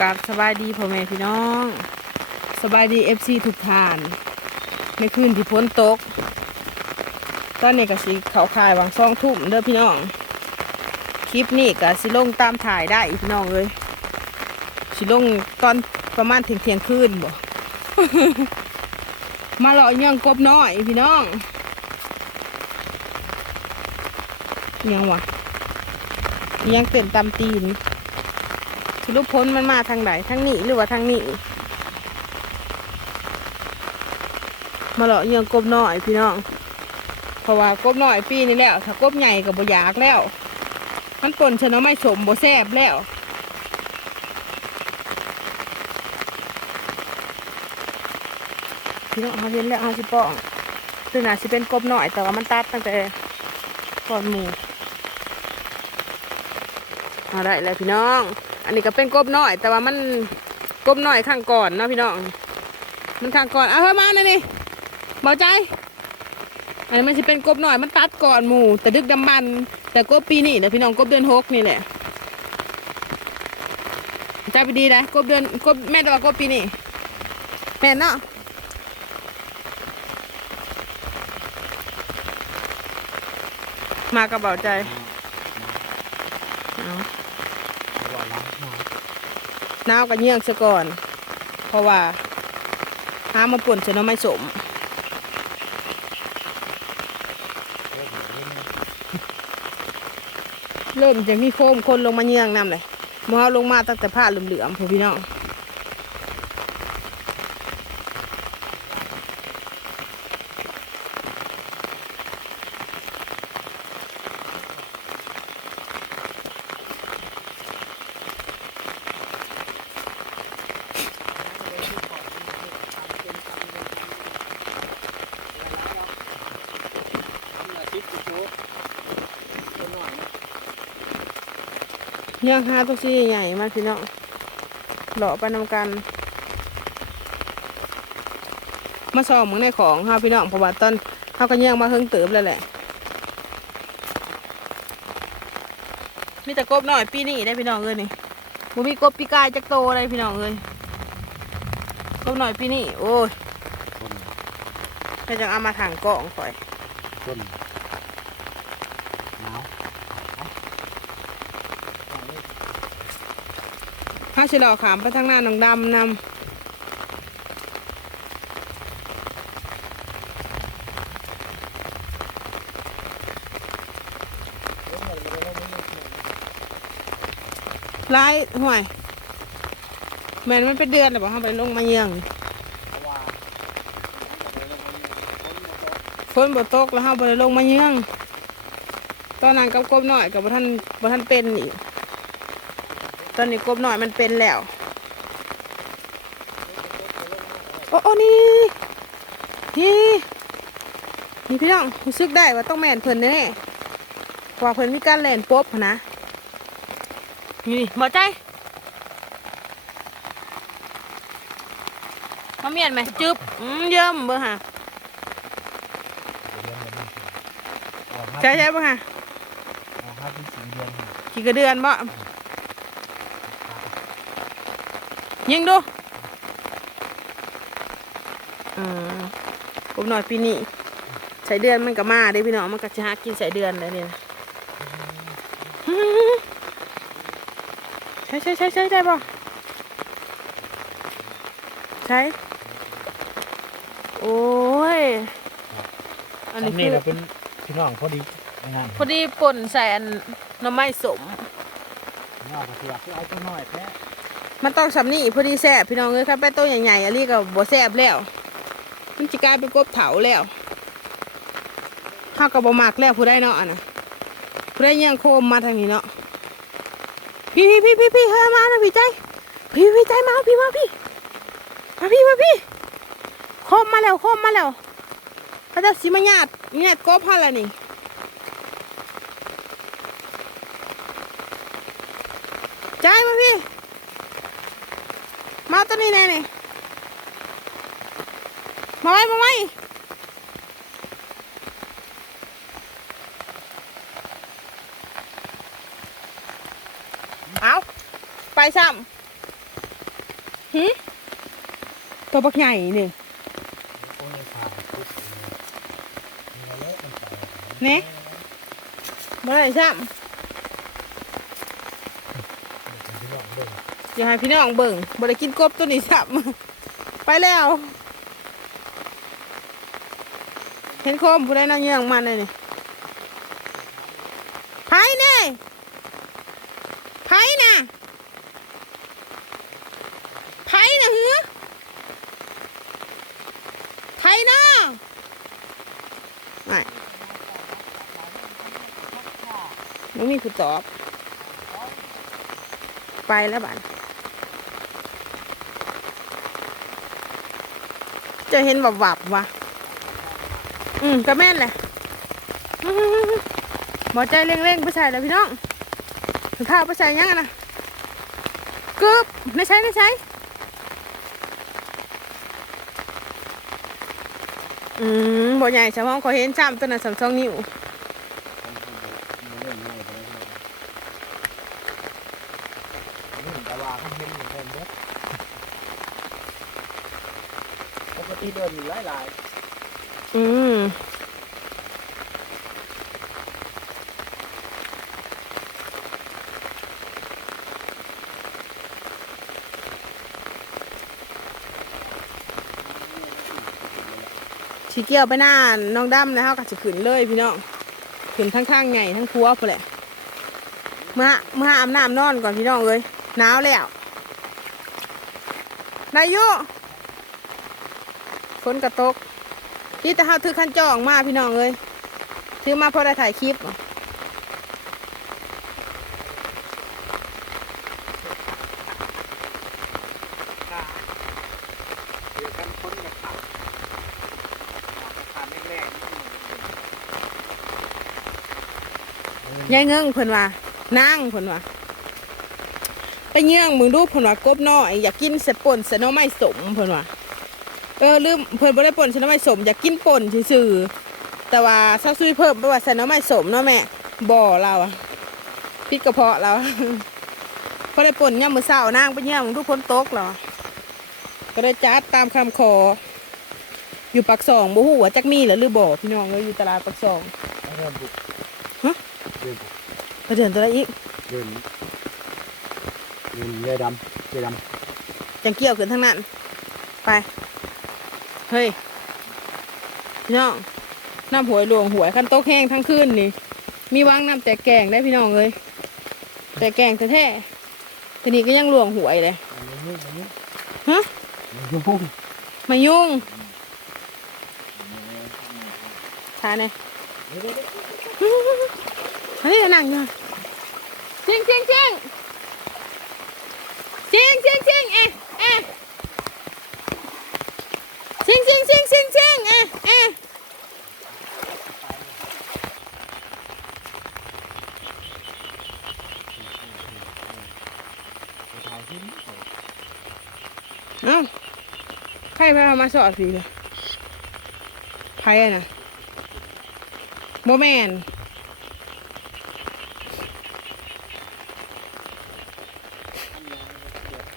กาบสบายดีพ่อแม่พี่น้อง สบายดีเอฟซีทุกท่าน ในคืนที่พ้นตก ตอนนี้ก็สิเขาคายวางซองทุ่มเด้อพี่น้อง คลิปนี้ก็สิลงตามถ่ายได้พี่น้องเลยสิลงตอนประมาณเที่ยงเที่ยงคืนบ่มาเลาะเยื่องกบน้อยพี่น้องยังวะยังเต้นตามตีน สิลูกพ้นมันมาทางไหนทางนี้หรือว่าทางนี้มาเลาะเยื่องกบหน้อยพี่น้องเพราะว่ากบหน้อยปีนี้แล้วถ้ากบใหญ่ก็บ่อยากแล้ว มันปนชนะไม่สมบ่แซบแล้วพี่น้องเขาเรียนแล้วเขาสิป้องซึ่งน่าสิเป็นกบหน่อยแต่ว่ามันตัดตั้งแต่ก่อนหมูเอาได้แล้วพี่น้อง อันนี้ก็เป็นกบหน่อย แต่ว่ามันกบหน่อยข้างก่อนเนาะพี่น้อง มันข้างก่อน เอาเฮ้ยมาหน่อยนี่เบาใจ อันนี้มันจะเป็นกบหน่อย มันตัดก่อนหมูแต่ดึกดำบัน แต่กบปีนี้นะพี่น้องกบเดือนหกนี่แหละใจไปดีนะกบเดือนกบแม่นว่ากบปีนี้แม่นเนาะมากระเป๋าใจเอา น้าวกับเยื่องซะก่อน เพราะว่าหามาป่นเสนอไม่สมเริ่มจะมีโคมคนลงมาเยื่องน้ำเลยมเอาลงมาตั้งแต่ผ้าเหลือมๆพอพี่น้อง ยื่องหาตัวซี่ใหญ่ๆมาพี่น้องหล่อไปนำกัน มาซ้อมมึงในของเฮาพี่น้องเพราะว่าตอนเฮาก็เยื่องมาเฮิงเติบแล้วแหละมีแต่กบหน่อยปีนี้ได้พี่น้องเอ้ยนี่บ่มีกบปีกายจักโตเลยพี่น้องเอ้ยกบหน่อยปีนี้โอ้ยต้นแค่จังเอามาถังกล่องข่อยต้นหนาว เฮาสิหลอขามไปทางหน้าหนองดำนำร้ายห่วยแม่นมันเป็นเดือนหรือเปล่าเขาไปลงมาเยี่ยงเพราะว่าฝนบ่ตกแล้วเขาไปลงมาเยี่ยงตอนนั้นกับกบหน่อยกับบ่ท่านบ่ท่านเป็นอีก อนนี้กบหน่อยมันเป็นแล้ว โอ้โอ้นี่นี่นี่พี่น้องรู้สึกได้ว่าต้องแม่นเพิ่นแน่ๆว่าเพิ่นมีการแล่นปบหั้นนะนี่หมอใจมาเมียนไหมจึบอืมเยิ่มเบอร์ฮะใช่ใช่เบอร์ฮะห้าที่สี่เดือนค่ะกี่กระเดือนบ่ ยิงดูอืมผมหน่อยปีนี้ใส่เดือนมันก็มาได้พี่น้องมันก็จะหากินใส่เดือนเลยเนี่ยนะใช่ใช่ใช่ใช่ได้ป่ะใช่โอ้ย อันนี้นี่คือเราเป็นพี่น้องพอดีในงานพอดีป่นใส่อันหน้ำไม้สมนี่เอาไปเสียบคือเอาตัวน้อยแท้ มันต้องสำนี่พอดีแซ่บพี่น้องเอ้ยครับไปตัวใหญ่ๆอันนี้ก็บ่แซ่บแล้วมันจะกลายเป็นกบเถาแล้วข้าวก็บ่มักแล้วผู้ได้เนาะนะผู้ได้ยี่ยงโคมมาทางนี้เนาะพี่พี่พี่พี่พี่เฮ้ยมานะพี่ใจ พี่พี่ใจมาพี่มาพี่มาพี่มาพี่โคมมาแล้วโคมมาแล้วเขาจะสิมาหยาดหยาดกบให้แล้วนี่ใจมาพี่ มาตัวนี้แน่นี่มาไว้มาไว้เอาไปซ้หึตัวบักใหญ่นี่โอ้ยผ่านปุ๊บเอาเลยมันไปนี่บ่ได้ซ้พี่น้องเบิ่งำอย่าให้พี่น้องเบิ่งบ่ได้กินกบตัวนี้ซ้ำไปแล้ว เห็นโคมผู้ใดนั่งเยื่องมันเลยนี่ไผเน่ไผน่ะไผน่ะหือไผน่ะไม่ไม่มีผู้ตอบ ไปแล้วบ้าน จะเห็นวับวับวะอืมก็แม่นแหละอื้อหือหือหมอใจเร่งๆไปใส่แล้วพี่น้องถึงข้าวไปใส่ยังไงนะกึบไม่ใช่ไม่ใช่อืมบ่ใหญ่เฉพาะขอเห็นจ้ำตัวนั้นสองสองนิ้ว นี่แต่ว่าเขาเห็นอยู่เต็มเด้อ ปกติเดินอยู่หลายอืมสีเกี่ยวไปหน้าน้องดำนะเขาก็จะขึ้นเลยพี่น้องขึ้นทั้งข้างใหญ่ทั้งครัวพอแหละเมื่อเมื่ออาบน้ำนอนก่อนพี่น้องเลยหนาวแล้วได้อยุ ฝนกระตกนี่แต่เขาถือขันจองมาพี่น้องเลยถือมาพอได้ถ่ายคลิปยายายเงิงเพิ่นว่านั่งเพิ่นว่าไปเยื่องมึงดูเพิ่นว่ากบน้อยอยากกินเสป่นเสหนอไม้สมเพิ่นว่า เออลืมเพิ่นบ่ได้ป่นเสหนอไม้สมอยากกินป่นซื่อๆแต่ว่าซาซุยเพิ่มไปว่าเสหนอไม้สมเนาะแม่บ่เราอะพิษกระเพาะเราพอได้ป่นย่ามมื้อเช้านางไปเยื่องมึงดูพ้นตกเหรอก็ได้จัดตามคำขอ อยู่ปักซองบ่ฮู้ว่าจักมีหรือหรือบ่พี่น้องเอ้ยอยู่ตลาดปักซองเดินบุกฮะเดินบุกไปเดินตัวละอีกเดินเดินเรือดำเรือดจังเกี่ยวขึ้นทั้งนั้น ไป เฮ้ยพี่น้องน้ำหวยหลวงหวยขั้นโต๊ะแห้งทั้งคืนนี่ มีวางน้ำแต่แกงได้พี่น้องเลย แต่แกงแท้ๆทีนี้ก็ยังหลวงหวยเลยำมันยุ่งมันยุ่งฮะมันยุ่งมายุ่งทานเลยเดี๋ยวเดี๋ยวเดี๋ยวเฮ้ยนั่งอยู่เชียงเชียงเชียงเชียงเชียงเชียงเอ๊ะเอ๊ะเชียงเชียงเชียงเชียงเชียงเอ๊ะเอ๊ะ ถ่ายขึ้น เอ้าใครพามาสอดสิเลยไพ่อะนะโมแมน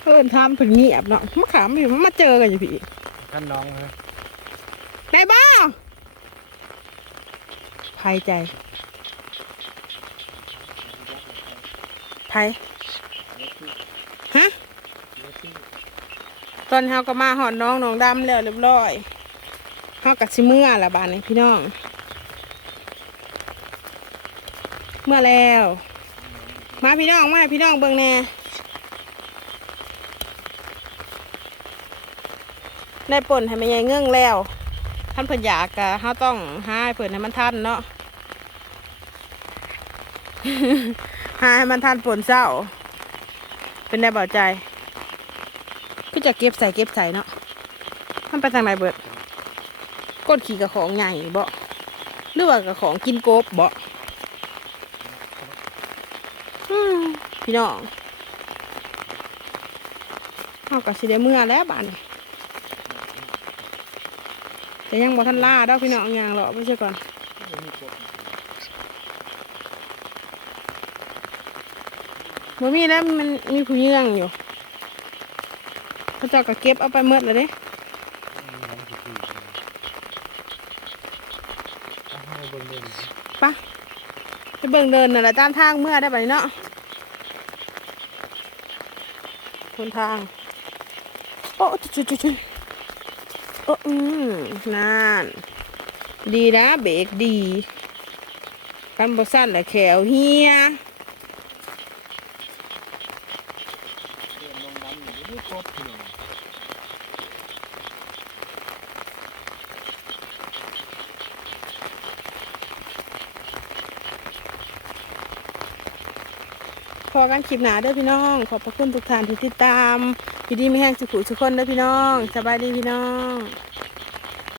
เพิ่นทำเพิ่นเงียบเนาะมาขามอยู่มันมาเจอกันอยู่พี่ขั้นน้องฮะได้บ้าภายใจไพฮะ ตอนเฮาก็มาหอดน้องน้องดำแล้วเรียบร้อยเฮากับชิเมื่อละบานนี้พี่น้อง เมื่อแล้ว มาพี่น้องมาพี่น้องเบิ่งแหน่ได้ป่นให้มันใหญ่เงื่องแล้วท่านเพิ่นอยากกะเฮาต้องหาให้เพิ่นให้มันทันเนาะหาให้มันทันป่นเศร้า เป็นได้เบาใจ ก็จะเก็บใส่เก็บใส่เนาะมันไปทางไหนเบิดก้นขี่กับของใหญ่เบ่หรือว่ากับของกินโกบบ่อืมพี่น้องเอากับสิได้เมื่อแล้วบ้านแต่ยังบ่ทันล่าดอกพี่น้องยางหรอไม่ใช่ก่อนบ่มีแล้วมันมีผู้เยื่องอยู่ เขาเจ้าก็เก็บเอาไปเมื่อเลยเด้มีน้ำกี่ปีเอาให้เบิ่งเด่นไปะไปเบิ่งเดินน่ะแหละตามทางเมื่อได้ไปเนาะคนทาง โอ้จุจุจุโอ้อืมนั่นดีนะเบรกดีกันบสั้นแหละแขวเฮีย เลงน้ำอยู่ที่ครบเลยพอกันคลิปหนาเด้อพี่น้อง ขอบพระคุณทุกท่านที่ติดตามพี่ดีไม่แห้งสุขุสุขคนเด้อพี่น้อง สบายดีพี่น้อง